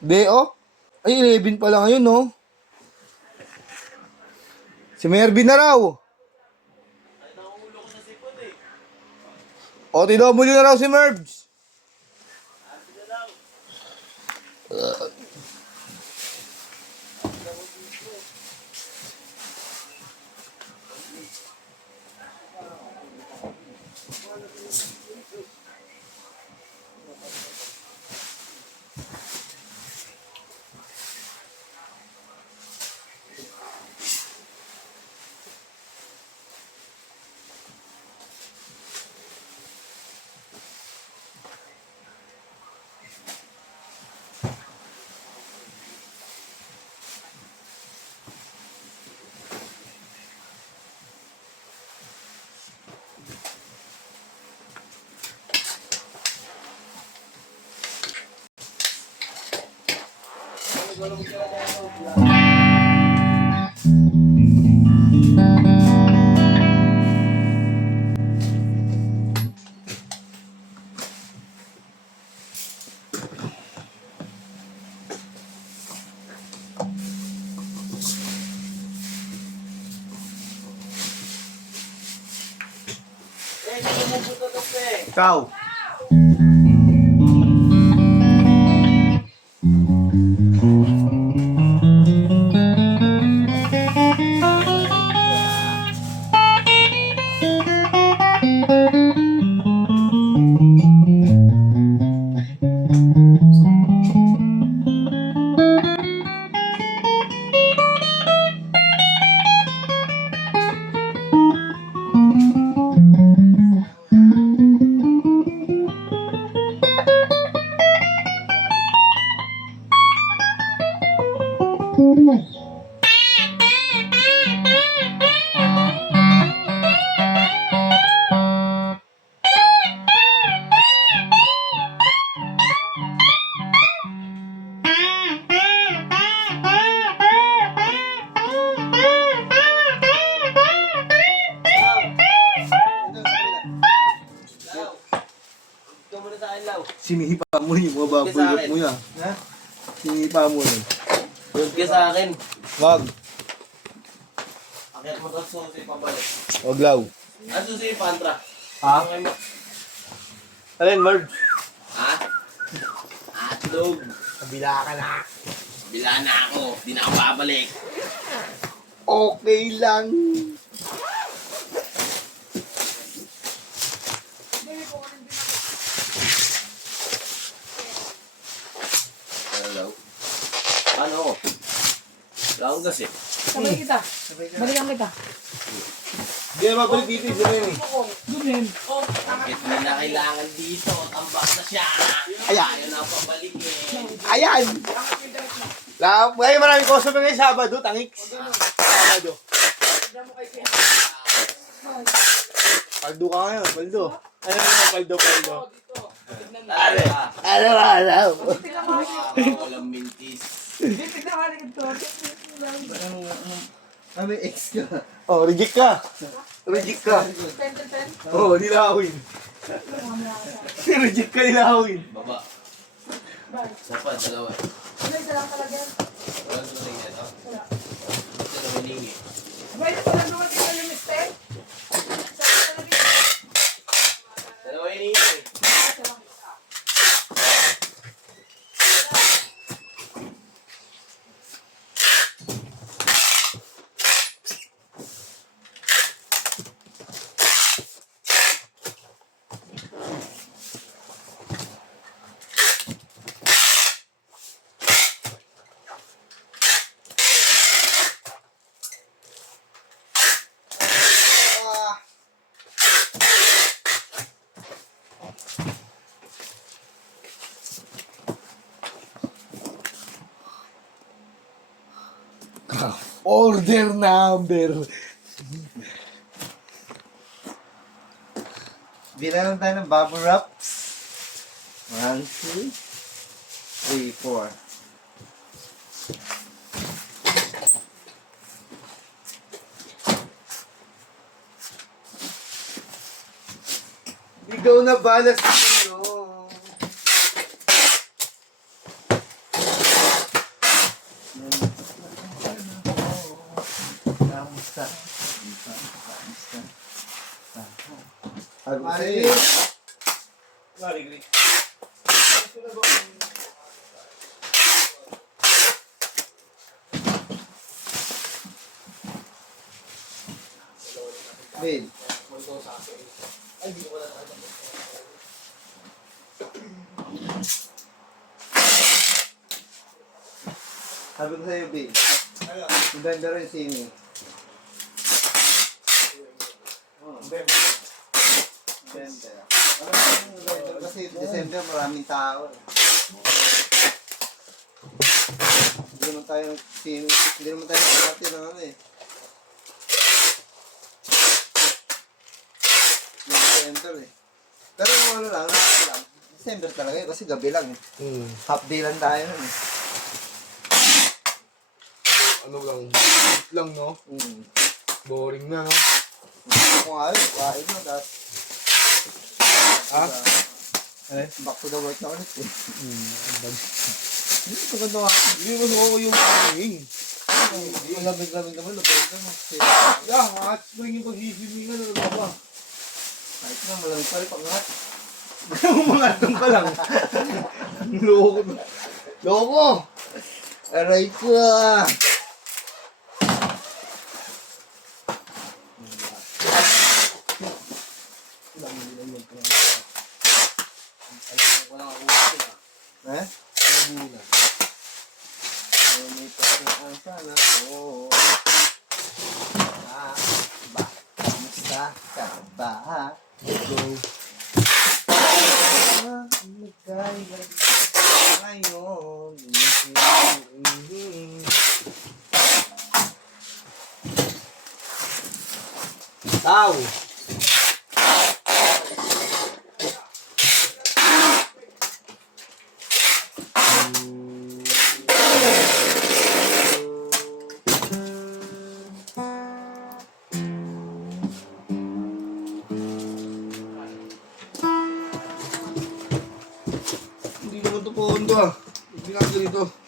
Day off? Ay, 11 pa lang ngayon, no? Si Mervin na raw. O, TW na raw si Mervs. Ikaw. Sinipa mo yung mga babulot mo yan. Ha? Sinipa mo yan. Huwag ka sa akin. Wag. Akit mo doon susi pabalik. Wag law. Ano susi yung pantra? Ha? Alin, Merv? Ha? Atlog. Kabila ka na. Bila na ako. Di na ako babalik. Okay lang. Hello? Ano? Laong kasi. Sabay kita. Balikan kita. Hindi na mabalik dito yung Julen eh. Dumin. Bakit mo na kailangan dito? Tambak na siya. Ayan. Ayaw na pabalik eh. Ayan! Ngayon maraming customer ngayon Sabado, tangiks. Sabado. Paldo ka ngayon, paldo. Ano nga, paldo. Tara. Araw-araw. Walang mintis. Tignan ka rin ito. May ex ka. Oh, reject ka. Reject ka. 10-10. Oh, nilawin. Reject ka, nilawin. Baba. Sapa, dalawa. Ano isa lang talaga? Walang tuling na ito. Ito na maningi. Abay, ito lang dumating kayo, mister. Dalawa hiningi. Order number. Bilang tayo ng bubble wraps. 1, 2, 3, 4. Ikaw na balas sa iyo. Sabi ko sa'yo. Narinig. Babe. Sabi ko sa'yo, babe. November yung sini. November. November kasi December maraming tao. Hindi naman tayo hindi naman tayo party ng ano eh. December eh. Pero ano lang, December talaga yun kasi gabi lang eh. Half day lang tayo nun eh. Ano lang, no? Boring na, no? Kung ayaw, kain mo, tapos Ah? back to the work na ulit eh. Hindi ko ganda ka. Hindi mo ako yung hanging. Ang lamig-lamig naman, nabenta mo. Yeah, hot spring yung pagsisimingan, ano ba ba? Kahit na, malamig pa rin pangat. Mga doon pa lang. Loko na. Loko! Aray ko ah! Walang ulit ah. Eh? Muna. Lumipas na ang sana. Oo. Ba? Kamusta ka ba? Go. Magkaya ngayon. Tao. Hindi naman to pondo ah. Hindi nga ganito.